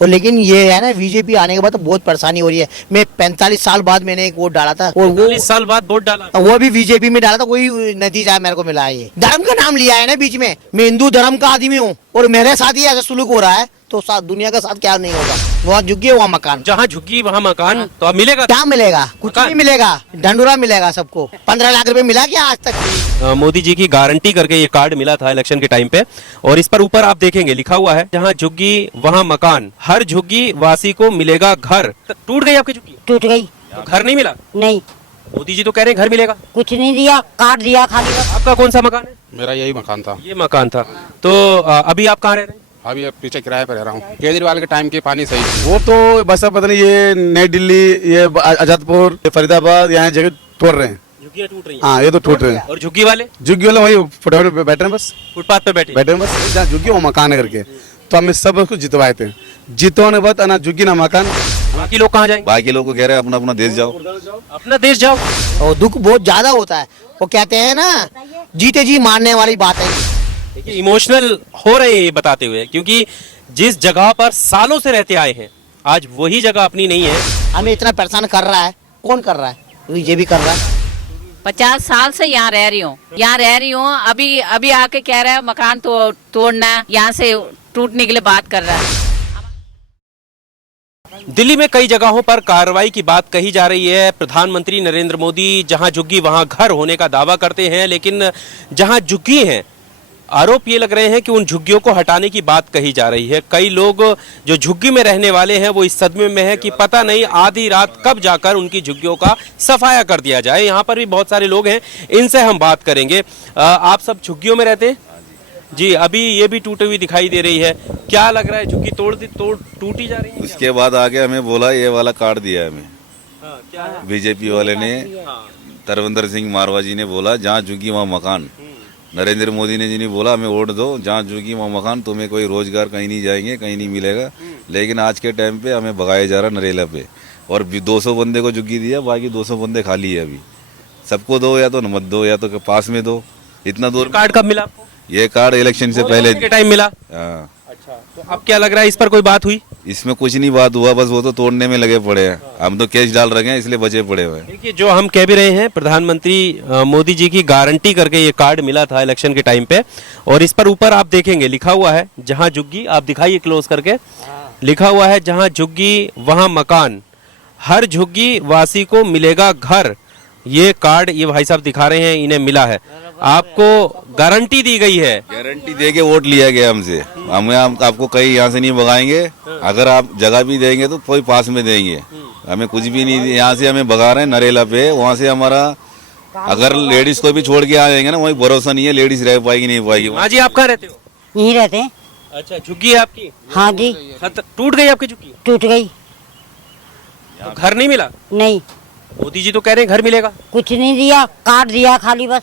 और लेकिन ये है ना, बीजेपी आने के बाद तो बहुत परेशानी हो रही है। मैं 45 साल बाद मैंने एक वोट डाला था और वो 40 साल बाद वोट डाला। वो भी बीजेपी में डाला था, वही नतीजा मेरे को मिला है। ये धर्म का नाम लिया है ना बीच में, मैं हिंदू धर्म का आदमी हूँ और मेरे साथ ही ऐसा सुलूक हो रहा है तो दुनिया का साथ क्या नहीं होगा। वहाँ झुग्गी वहाँ मकान, जहाँ झुग्गी वहाँ मकान, तो अब मिलेगा क्या मिलेगा? कुछ नहीं मिलेगा, ढंडूरा मिलेगा सबको। 15 लाख रुपए मिला क्या आज तक? मोदी जी की गारंटी करके ये कार्ड मिला था इलेक्शन के टाइम पे, और इस पर ऊपर आप देखेंगे लिखा हुआ है, जहाँ झुग्गी वहाँ मकान, हर झुग्गी वासी को मिलेगा घर। टूट गई आपकी झुग्गी? टूट गई। तो घर नहीं मिला? नहीं, मोदी जी तो कह रहे हैं घर मिलेगा। कुछ नहीं दिया, काट दिया खाली बस। आपका कौन सा मकान है? मेरा यही मकान था। ये मकान था। तो अभी आप कहाँ रह रहे हैं? अभी पीछे किराए पर रह रहा हूँ। केजरीवाल के टाइम की पानी सही थी। वो तो बस अब पता नहीं, ये नई दिल्ली, ये आजादपुर, ये फरीदाबाद, यहाँ जगह तोड़ रहे हैं। झुग्गियाँ टूट रही हैं। हाँ, ये तो टूट रहे हैं। और झुग्गी वाले झुग्गी वाले वही फुटपाथ पे बैठे हैं, बस फुटपाथ पे बैठे हैं बस। जहाँ झुग्गी वो मकान है करके, तो हमें सब उसको जितवाए थे। जितवाने बाद ना झुग्गी ना मकान। बाकी लोग कहाँ जाएंगे? बाकी लोग को कह रहे हैं अपना अपना देश जाओ। अपना देश जाओ। और दुख बहुत ज्यादा होता है। वो कहते हैं ना, जीते जी मारने वाली बात है। देखिए इमोशनल हो रहे हैं ये बताते हुए, क्योंकि जिस जगह पर सालों से रहते आए हैं, आज वही जगह अपनी नहीं है। हमें इतना परेशान कर रहा है, कौन कर रहा है? बीजेपी कर रहा है। 50 साल से यहाँ रह रही हूँ। अभी आके कह रहा है मकान तो तोड़ना है, यहाँ से टूटने के लिए बात कर रहा है। दिल्ली में कई जगहों पर कार्रवाई की बात कही जा रही है। प्रधानमंत्री नरेंद्र मोदी जहां झुग्गी वहां घर होने का दावा करते हैं, लेकिन जहां झुग्गी हैं, आरोप ये लग रहे हैं कि उन झुग्गियों को हटाने की बात कही जा रही है। कई लोग जो झुग्गी में रहने वाले हैं वो इस सदमे में है कि पता नहीं आधी रात कब जाकर उनकी झुग्गियों का सफाया कर दिया जाए। यहाँ पर भी बहुत सारे लोग हैं, इनसे हम बात करेंगे। आप सब झुग्गियों में रहते हैं जी? अभी ये भी टूटी हुई दिखाई दे रही है, क्या लग रहा है? झुग्गी टूटी जा रही है? उसके बाद आगे हमें बोला ये वाला कार्ड दिया है हमें। हाँ, क्या है? बीजेपी वाले ने, तरविंदर सिंह मारवा जी ने बोला जहाँ झुग्गी वहाँ मकान। नरेंद्र मोदी ने जी ने बोला हमें वोट दो, जहाँ झुग्गी वहाँ मकान, तुम्हें कोई रोजगार कहीं नहीं जाएंगे, कहीं नहीं मिलेगा। लेकिन आज के टाइम पे हमें भगाया जा रहा नरेला पे, और 200 बंदे को झुग्गी दिया, बाकी 200 बंदे खाली है। अभी सबको दो, या तो मत दो, या तो पास में दो। इतना दूर कार्ड कब मिला आपको? ये कार्ड इलेक्शन से पहले के टाइम मिला। हाँ। अच्छा, तो अब क्या लग रहा है, इस पर कोई बात हुई? इसमें कुछ नहीं बात हुआ, बस वो तो तोड़ने में लगे पड़े हैं। हम तो केस डाल रखे हैं, इसलिए बचे पड़े हुए हैं। देखिए जो हम कह भी रहे हैं, प्रधानमंत्री मोदी जी की गारंटी करके ये कार्ड मिला था इलेक्शन के टाइम पे, और इस पर ऊपर आप देखेंगे लिखा हुआ है, जहां झुग्गी, आप दिखाइए क्लोज करके, लिखा हुआ है जहां झुग्गी वहां मकान, हर झुग्गी वासी को मिलेगा घर। ये कार्ड ये भाई साहब दिखा रहे हैं, इन्हें मिला है। आपको गारंटी दी गई है, गारंटी दे के वोट लिया गया हमसे। हमें आपको कहीं यहाँ से नहीं भगाएंगे, अगर आप जगह भी देंगे तो कोई पास में देंगे। हमें कुछ भी नहीं, यहाँ से हमें भगा रहे हैं नरेला पे। वहाँ से हमारा अगर लेडीज को भी छोड़ के आ जाएंगे ना, वही भरोसा नहीं है लेडीज रह पाएगी नहीं पाएगी। हाँ जी, आप कहाँ रहते हो? यहीं रहते हैं। अच्छा, झुग्गी है आपकी? हाँ जी। टूट गई आपकी झुग्गी? टूट गई। तो घर नहीं मिला? नहीं, मोदी जी तो कह रहे हैं घर मिलेगा। कुछ नहीं दिया, काट दिया खाली बस।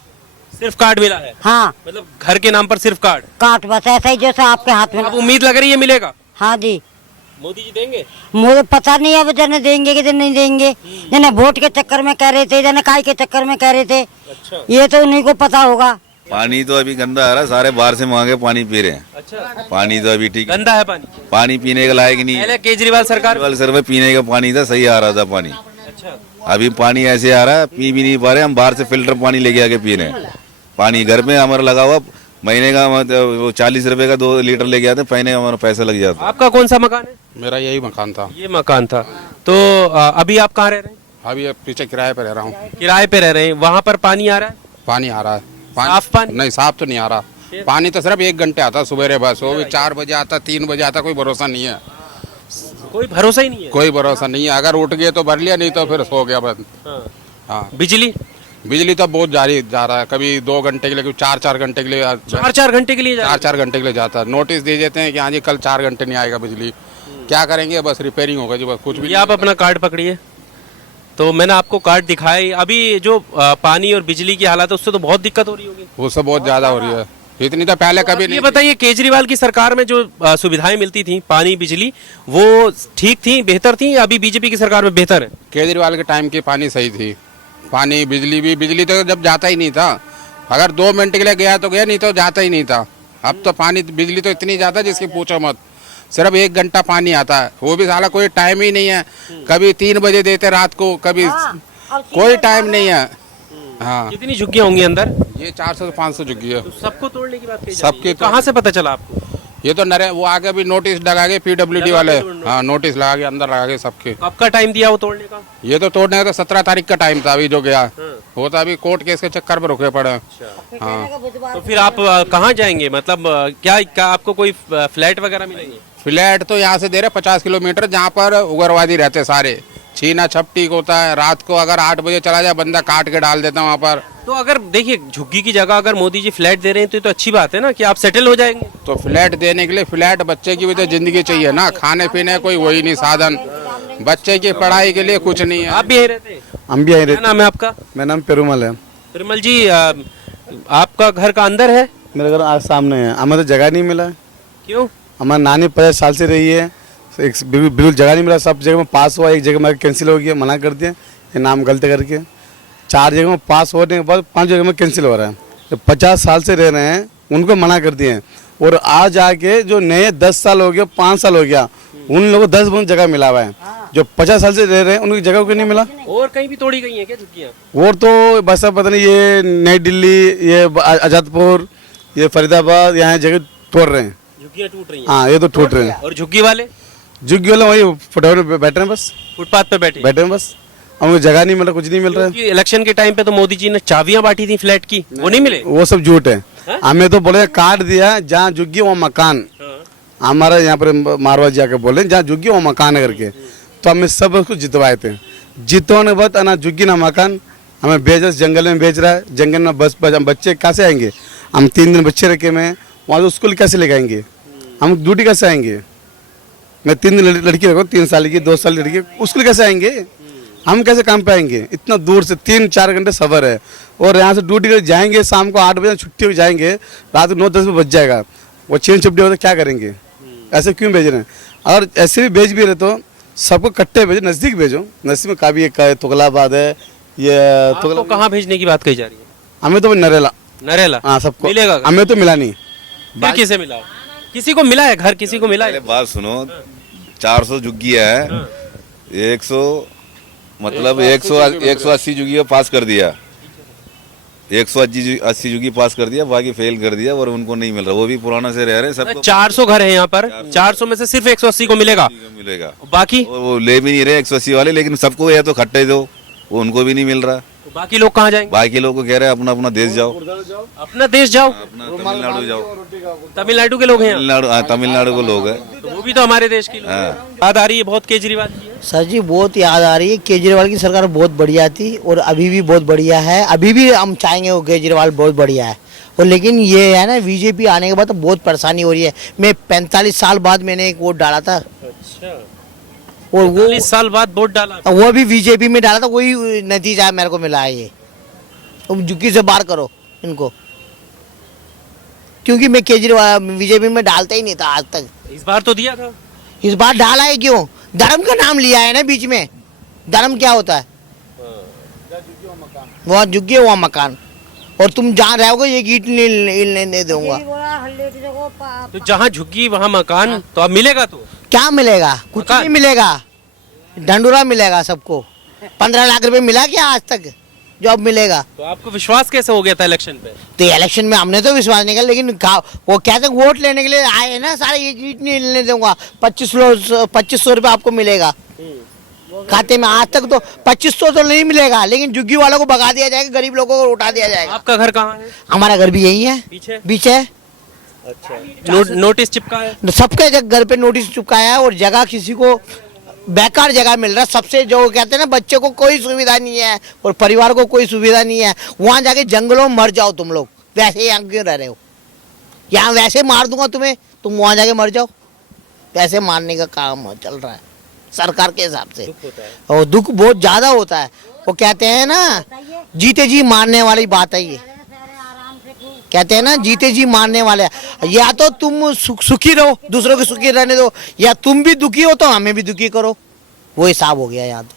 सिर्फ कार्ड मिला है? हाँ, मतलब घर के नाम पर सिर्फ कार्ड? काट बस, ऐसा ही जैसा आपके हाथ में। अब उम्मीद लग रही है मिलेगा? हाँ जी। मोदी जी देंगे? मुझे पता नहीं है, जने देंगे कि नहीं देंगे। जने वोट के चक्कर में कह रहे थे, जने काय के चक्कर में कह रहे थे। अच्छा। ये तो उन्हीं को पता होगा। पानी तो अभी गंदा आ रहा है, सारे बाहर से मांगे पानी पी रहे हैं। अच्छा, पानी तो अभी ठीक, गंदा है पानी? पानी पीने के लायक नहीं है। पहले केजरीवाल सरकार सर में पीने का पानी था, सही आ रहा था पानी। अच्छा, अभी पानी ऐसे आ रहा है, पी भी नहीं पा रहे हम। बाहर से फिल्टर पानी लेके आके पी रहे हैं। पानी घर में हमारा लगा हुआ, महीने का 40 रुपए का 2 लीटर लेके आते, महीने का हमारा पैसा लग जाता। आपका कौन सा मकान है? मेरा यही मकान था। ये मकान था। तो अभी आप कहाँ रह रहे हैं? अभी पीछे किराए पर रह रहा हूँ। किराए पे रह रहे हैं, वहाँ पर पानी आ रहा है? पानी आ रहा है। साफ पानी? नहीं, साफ तो नहीं आ रहा। पानी तो सिर्फ 1 घंटे आता सवेरे, बस वो भी 4 बजे आता, 3 बजे आता। कोई भरोसा नहीं है, कोई भरोसा ही नहीं है। कोई भरोसा नहीं है। अगर उठ गए तो भर लिया, नहीं तो फिर सो गया बस। हाँ। हाँ, बिजली तो बहुत जा रहा है। कभी 2 घंटे के लिए, 4-4 घंटे के लिए, 4-4 घंटे के लिए 4-4 घंटे के लिए जाता है। नोटिस दे देते हैं कि हाँ जी कल 4 घंटे नहीं आएगा बिजली। क्या करेंगे, बस रिपेयरिंग होगा जी, बस कुछ भी। ये आप अपना कार्ड पकड़िए। तो मैंने आपको कार्ड दिखाया। अभी जो पानी और बिजली की हालत है, उससे तो बहुत दिक्कत हो रही होगी। उससे बहुत ज्यादा हो रही है, इतनी तो पहले कभी नहीं। ये बताइए, केजरीवाल की सरकार में जो सुविधाएं मिलती थी, पानी बिजली, वो ठीक थी, बेहतर थी, या अभी बीजेपी की सरकार में बेहतर है? केजरीवाल के टाइम की पानी सही थी। पानी बिजली तो जब जाता ही नहीं था। अगर 2 मिनट के लिए गया तो गया, नहीं तो जाता ही नहीं था। अब तो पानी बिजली तो इतनी ज्यादा जिसकी पूछो मत। सिर्फ 1 घंटा पानी आता है, वो भी साला कोई टाइम ही नहीं है। कभी 3 बजे देते रात को, कभी कोई टाइम नहीं है। हाँ, कितनी झुग्गियां होंगी अंदर? ये 400 से 500 झुग्गी है। तो सबको तोड़ने की बात कही जा सबके रही है। कहाँ से पता चला आपको? ये तो नरे वो आगे भी नोटिस लगा के PWD वाले, हाँ नोटिस लगा के अंदर लगा के सबके। कब का टाइम दिया वो तोड़ने का? ये तो तोड़ने का तो 17 तारीख का टाइम था, अभी जो गया वो तो अभी कोर्ट केस के चक्कर में रुके पड़े हैं। हाँ, तो फिर आप कहाँ जाएंगे? मतलब क्या आपको कोई फ्लैट वगैरह मिलेंगे? फ्लैट तो यहाँ से दे रहे 50 किलोमीटर, जहाँ पर उग्रवादी रहते सारे। छीना छपटी होता है, रात को अगर 8 बजे चला जाए बंदा काट के डाल देता है वहाँ पर। तो अगर देखिए झुग्गी की जगह अगर मोदी जी फ्लैट दे रहे हैं तो ये तो अच्छी बात है ना कि आप सेटल हो जाएंगे। तो फ्लैट देने के लिए फ्लैट, बच्चे की भी तो जिंदगी चाहिए ना, खाने पीने कोई वही नहीं साधन, बच्चे की पढ़ाई के लिए कुछ नहीं है। आप भी यहीं रहते हैं? हम भी यहीं क्या रहते। नाम है आपका? मेरा नाम पेरुमल है। निर्मल जी, आपका घर का अंदर है? मेरे घर आज सामने है। हमें तो जगह नहीं मिला। क्यों? हमारी नानी 50 साल से रही है, बिल्कुल जगह नहीं मिला। सब जगह में पास हुआ, एक जगह में कैंसिल हो गया, मना कर दिया ये नाम गलत करके। 4 जगह में पास होने के बाद 5 जगह में कैंसिल हो रहा है। जो 50 साल से रह रहे हैं उनको मना कर दिए हैं, और आज आके जो नए 10 साल हो गया, 5 साल हो गया, उन लोगों को 10 गुना जगह मिला हुआ है। जो 50 साल से रह रहे हैं उनकी जगह को नहीं मिला। और कहीं भी तोड़ी गई है क्या झुग्गियाँ? और तो बस अब पता नहीं, ये नई दिल्ली, ये आजादपुर, ये फरीदाबाद, यहाँ जगह तोड़ रहे हैं। झुग्गियाँ टूट रही हैं। हाँ, ये तो टूट रहे हैं। और झुग्गी वाले झुग्गी वाले वही फुटपाथ पे बैठ रहे हैं, बस फुटपाथ पे बैठे हैं बस। उनको जगह नहीं मिल रहा, कुछ नहीं मिल रहा है। क्योंकि इलेक्शन के टाइम पे तो मोदी जी ने चाबियां बांटी थी फ्लैट की, वो नहीं मिले? वो सब झूठ है। हमें तो बोले काट दिया, जहाँ झुग्गी वहाँ मकान। हमारा यहाँ पर मारवा जी आके बोले जहाँ झुग्गी वहाँ मकान है करके, तो हमें सब उसको जितवाए थे। जितवाने बाद ना झुग्गी ना मकान, हमें बेच जंगल में बेच रहा है। जंगल में बस बच्चे कहाँ से आएंगे? हम 3 दिन बच्चे रखे में, वहाँ से स्कूल कैसे लेके आएंगे? हम ड्यूटी कैसे आएंगे? मैं 3 दिन लड़की रखूँ, 3 साल की, 2 साल की लड़की, स्कूल कैसे आएंगे? हम कैसे काम पे आएंगे? इतना दूर से 3-4 घंटे सफ़र है, और यहाँ से ड्यूटी कर जाएंगे, शाम को 8 बजे छुट्टी हो जाएंगे, रात को 9-10 बजे बच जाएगा। वो चेन छुट्टी हो तो क्या करेंगे? ऐसे क्यों भेज रहे हैं? और ऐसे भी भेज भी रहे तो सबको कट्टे भेजो, नज़दीक भेजो। नज़दीक में काफ़ी एक तुगलाबाद है, ये आपको कहाँ भेजने की बात कही जा रही है? हमें तो नरेला। नरेला? हाँ, सबको मिलेगा? हमें तो मिला नहीं। फिर किसे मिला? किसी को मिला है घर, किसी को मिला है? पहले बात सुनो, 400 झुग्गियाँ है, 100 मतलब 180 झुग्गियाँ पास कर दिया, 180 झुग्गी पास कर दिया, बाकी फेल कर दिया, और उनको नहीं मिल रहा। वो भी पुराना से रह रहे हैं, सबको 400 घर है यहाँ पर, 400 में से सिर्फ 180 को मिलेगा, मिलेगा। बाकी वो ले भी नहीं रहे 180 वाले, लेकिन सबको या तो खट्टे दो, वो उनको भी नहीं मिल रहा। तो बाकी लोग कहाँ जाएंगे? बाकी लोग को कह रहे हैं अपना अपना देश जाओ, अपना देश जाओ। अपना तमिलनाडु जाओ। तमिलनाडु के लोग हैं यहाँ? तमिलनाडु, हाँ तमिलनाडु को लोग हैं। तो वो भी तो हमारे देश के लोग हैं। याद आ रही है बहुत केजरीवाल की है? सर जी बहुत याद आ रही है। केजरीवाल की सरकार बहुत बढ़िया थी, और अभी भी बहुत बढ़िया है। अभी भी हम चाहेंगे वो केजरीवाल बहुत बढ़िया है। और लेकिन ये है ना, बीजेपी आने के बाद तो बहुत परेशानी हो रही है। मैं 45 साल बाद मैंने एक वोट डाला था, अच्छा, और वो 40 साल बाद वोट डाला? वो भी बीजेपी में डाला था। वही नतीजा मेरे को मिला है। ये तुम झुग्गी से बाहर करो इनको, क्योंकि मैं केजरीवाल बीजेपी में डालता ही नहीं था आज तक। इस बार तो दिया था। इस बार डाला है क्यों? धर्म का नाम लिया है ना बीच में। धर्म क्या होता है? वहाँ झुग्गी वहाँ मकान, और तुम जहाँ रहोगे ये ईंट नहीं दूंगा। तो जहाँ झुग्गी वहाँ मकान, तो अब मिलेगा? तो क्या मिलेगा? कुछ मकान? नहीं मिलेगा, ढंडूरा मिलेगा सबको। 15 लाख रुपए मिला क्या आज तक जो अब मिलेगा? तो आपको विश्वास कैसे हो गया था इलेक्शन पे? तो इलेक्शन में हमने तो विश्वास नहीं किया, लेकिन वो कहते वोट लेने के लिए आए हैं ना सारे, ये ईंट नहीं लेने दूंगा। 2500 रुपये आपको मिलेगा खाते में। आज तक तो 2500 तो नहीं मिलेगा, लेकिन झुग्गी वालों को भगा दिया जाएगा, गरीब लोगों को उठा दिया जाएगा। आपका घर कहाँ है? हमारा घर भी यही है, पीछे। अच्छा, नोटिस चिपका है? सबके घर पे नोटिस चिपकाया है, और जगह किसी को बेकार जगह मिल रहा है। सबसे जो कहते हैं ना, बच्चे को कोई सुविधा नहीं है और परिवार को कोई सुविधा नहीं है। वहाँ जाके जंगलों में मर जाओ तुम लोग, वैसे यहाँ क्यों रह रहे हो? यहाँ वैसे मार दूंगा तुम्हें, तुम वहाँ जाके मर जाओ। वैसे मारने का काम चल रहा है सरकार के हिसाब से, और दुख बहुत ज्यादा होता है। वो कहते हैं ना, जीते जी मारने वाली बात है ये। कहते हैं ना, जीते जी मारने वाले। या तो तुम सुखी रहो, दूसरों को सुखी रहने दो, या तुम भी दुखी हो तो हमें भी दुखी करो। वो हिसाब हो गया यहाँ तो।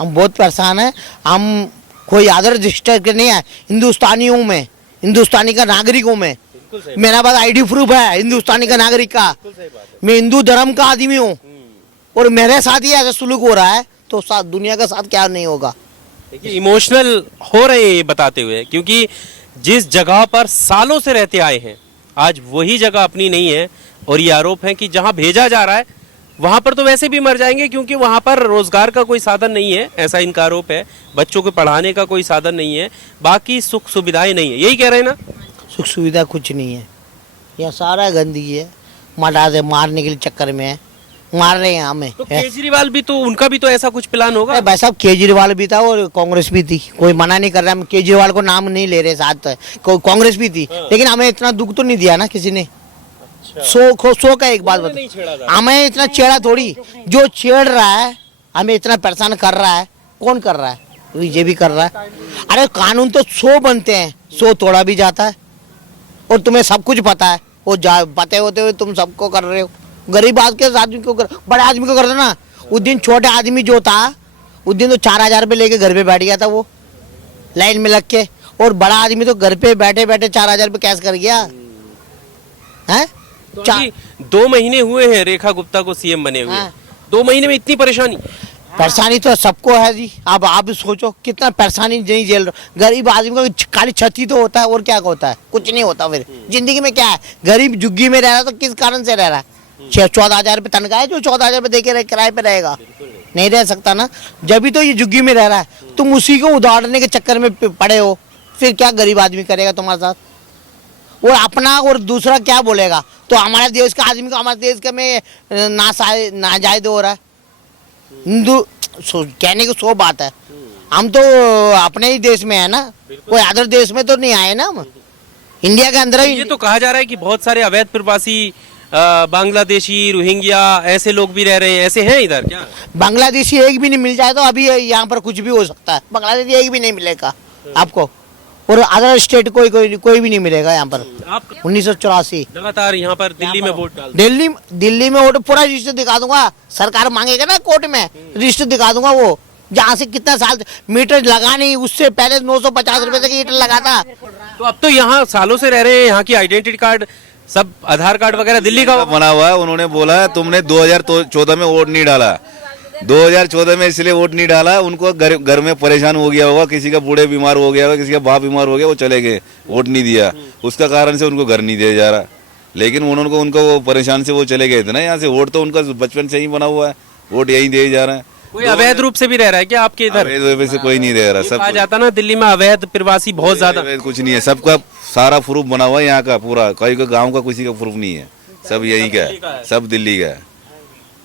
हम बहुत परेशान हैं। हम कोई आदर दृष्टि नहीं है हिंदुस्तानियों में, हिंदुस्तानी का नागरिकों में। बिल्कुल सही मेरा पास आईडी प्रूफ है हिंदुस्तानी का नागरिक का, मैं हिंदू धर्म का आदमी हूँ, और मेरे साथ ही ऐसा सुलूक हो रहा है तो साथ दुनिया का साथ क्या नहीं होगा। देखिए इमोशनल हो रहे हैं ये बताते हुए, क्योंकि जिस जगह पर सालों से रहते आए हैं आज वही जगह अपनी नहीं है, और ये आरोप है कि जहां भेजा जा रहा है वहां पर तो वैसे भी मर जाएंगे, क्योंकि वहां पर रोजगार का कोई साधन नहीं है, ऐसा इनका आरोप है। बच्चों को पढ़ाने का कोई साधन नहीं है, बाकी सुख सुविधाएं नहीं है, यही कह रहे हैं ना। सुख सुविधा कुछ नहीं है, यहाँ सारा गंदगी है, मरा दे मारने के लिए चक्कर में है, मार रहे हैं हमें। तो केजरीवाल भी तो, उनका भी तो ऐसा कुछ प्लान होगा। भाई साहब केजरीवाल भी था और कांग्रेस भी थी, कोई मना नहीं कर रहा, हम केजरीवाल को नाम नहीं ले रहे साथ, कांग्रेस भी थी, लेकिन हमें इतना दुख तो नहीं दिया ना किसी ने। सो का एक बात बता, हमें इतना छेड़ा थोड़ी, जो छेड़ रहा है हमें इतना परेशान कर रहा है, कौन कर रहा है? बीजेपी कर रहा है। अरे कानून तो 100 बनते हैं, 100 तोड़ा भी जाता है, और तुम्हें सब कुछ पता है, वो पते होते हुए तुम सबको कर रहे हो। गरीब आदमी को कर, बड़े आदमी को कर दो ना। उस दिन छोटे आदमी जो था उस दिन तो 4000 रुपये लेके घर पे बैठ गया था वो लाइन में लग के, और बड़ा आदमी तो घर पे बैठे बैठे 4000 रुपये कैश कर गया है। तो अभी 2 महीने हुए हैं रेखा गुप्ता को सीएम बने हुए, 2 महीने में इतनी परेशानी तो सबको है जी। अब आप भी सोचो कितना परेशानी नहीं झेल रहे। गरीब आदमी को खाली छती तो होता है, और क्या होता है? कुछ नहीं होता। फिर जिंदगी में क्या है? गरीब झुग्गी में रह रहा है तो किस कारण से रह रहा है? 14,000 रुपये तनख्वाह है, जो 14,000 रुपये दे के किराए पे रहेगा? नहीं रह सकता ना। जब भी तो ये झुग्गी में रह रहा है, तुम उसी को उधारने के चक्कर में पड़े हो, फिर क्या गरीब आदमी करेगा तुम्हारे साथ? और अपना और दूसरा क्या बोलेगा? तो हमारे देश का आदमी को हमारे देश का में नाजायज हो रहा है। हिंदू कहने की 100 बात है, हम तो अपने ही देश में है ना, कोई अदर देश में तो नहीं आए ना हम, इंडिया के अंदर ही। ये तो कहा जा रहा है कि बहुत सारे अवैध प्रवासी बांग्लादेशी, रोहिंग्या ऐसे लोग भी रह रहे हैं, ऐसे हैं इधर क्या? बांग्लादेशी एक भी नहीं मिल जाए तो अभी यहाँ पर कुछ भी हो सकता है। बांग्लादेशी एक भी नहीं मिलेगा आपको, और अदर स्टेट कोई भी नहीं मिलेगा यहाँ पर। आप 1984 लगातार यहाँ पर दिल्ली में वोट डाल, दिल्ली में वोट पूरा रजिस्टर दिखा दूंगा। सरकार मांगेगा ना कोर्ट में, रजिस्टर दिखा दूंगा। वो जहाँ से कितना साल मीटर लगा नहीं, उससे पहले 950 रुपए तक मीटर लगा था। तो अब तो यहाँ सालों से रह रहे हैं, यहाँ की आइडेंटिटी कार्ड सब, आधार कार्ड वगैरह दिल्ली का बना हुआ है। उन्होंने बोला तुमने 2014 में वोट नहीं डाला, 2014 में इसलिए वोट नहीं डाला, उनको घर में परेशान हो गया होगा, किसी का बूढ़े बीमार हो गया होगा, किसी का बाप बीमार हो गया, वो चले गए, वोट नहीं दिया, उसका कारण से उनको घर नहीं दिया जा रहा। लेकिन उनको वो परेशान से वो चले गए थे ना यहाँ से। वोट तो उनका बचपन से ही बना हुआ है, वोट यही दिए जा रहा है। कोई अवैध रूप से भी रह रहा है क्या आपके इधर? अवैध से कोई नहीं रह रहा। सब कहा जाता ना दिल्ली में अवैध प्रवासी बहुत ज्यादा। कुछ नहीं है, सबका सारा प्रूफ बना हुआ है यहाँ का पूरा, कोई का गाँव का किसी का प्रूफ नहीं है, सब यहीं का है, सब दिल्ली का है।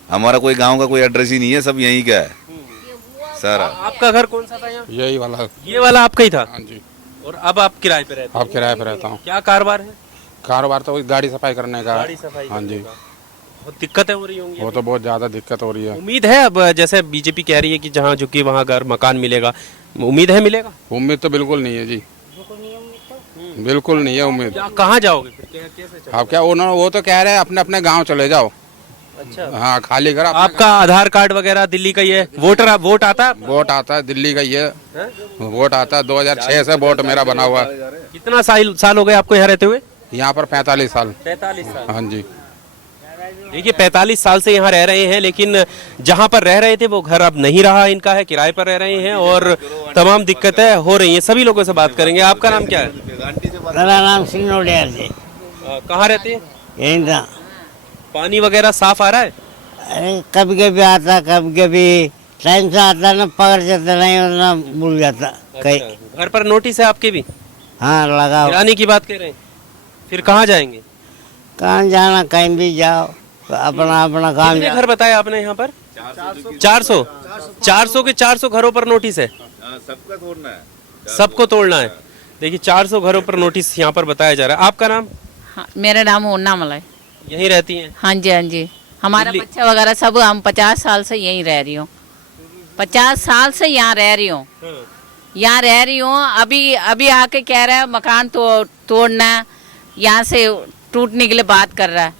हमारा कोई गांव का कोई एड्रेस ही नहीं है, सब यहीं का है सारा। आपका घर कौन सा था यहाँ? यही वाला। ये वाला आपका ही था? हाँ जी। और अब आप किराए पे रहते आप किराए पे रहता हूँ। क्या कारोबार है? कारोबार तो वही गाड़ी सफाई करने का। गाड़ी सफाई हाँ जी। बहुत दिक्कतें हो रही होंगी। वो तो बहुत ज्यादा दिक्कत हो रही है। उम्मीद है अब, जैसे बीजेपी कह रही है कि जहाँ झुकी वहाँ घर मकान मिलेगा, उम्मीद है मिलेगा? उम्मीद तो बिल्कुल नहीं है जी, बिल्कुल नहीं है उम्मीद। कहाँ जाओगे फिर? कैसे आप क्या वो तो कह रहे हैं अपने अपने गाँव चले जाओ। अच्छा, हाँ, खाली घर। आपका आधार कार्ड वगैरह दिल्ली का ही है? वोट आता है? वोट आता है दिल्ली का ये वोट आता है। 2006 से वोट मेरा बना हुआ है। कितना साल हो गए आपको यहाँ रहते हुए? यहाँ पर 45 साल। 45 साल। हाँ जी। देखिए 45 साल से यहाँ रह रहे हैं, लेकिन जहाँ पर रह रहे थे वो घर अब नहीं रहा इनका है, किराए पर रह रहे हैं और तमाम दिक्कतें हो रही हैं। सभी लोगों से बात करेंगे। आपका नाम क्या है? मेरा नाम सिंह नोडियार जी। कहाँ रहते हैं? यहीं था। पानी वगैरह साफ आ रहा है? अरे कभी कभी आता, कभी कभी टाइम से आता, ना पकड़ जाता, नहीं ना भूल जाता कहीं। घर पर नोटिस है आपके भी? हाँ लगा। गिराने की बात कह रहे हैं, फिर कहाँ जाएंगे? कहाँ जाना, कहीं भी जाओ, अपना अपना काम। कितने घर बताया आपने यहाँ पर? 400 के 400 घरों पर नोटिस है। सबका तोड़ना है, सबको तोड़ना है। देखिए 400 घरों पर नोटिस यहाँ पर बताया जा रहा है। आपका नाम? हाँ, मेरा नाम उन्ना मलाई। यहीं रहती हैं? हाँ जी, हाँ जी। हमारा बच्चा वगैरह सब, हम 50 साल से यहीं रह रही हूँ। 50 साल से यहाँ रह रही हूँ, यहाँ रह रही हूँ। अभी आके कह रहा है मकान तोड़ना, यहाँ से टूटने के लिए बात कर रहा है।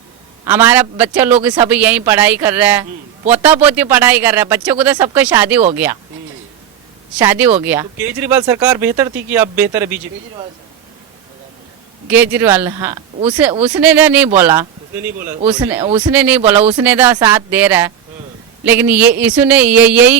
हमारा बच्चा लोग सब यहीं पढ़ाई कर रहा है, पोता पोती पढ़ाई कर रहा है। बच्चों को तो सबका शादी हो गया, शादी हो गया। तो केजरीवाल सरकार बेहतर थी कि अब बेहतर है बीजेपी? केजरीवाल, हाँ, उसने तो नहीं बोला, उसने नहीं बोला, उसने नहीं बोला, उसने तो साथ दे रहा है, लेकिन ये इसने यही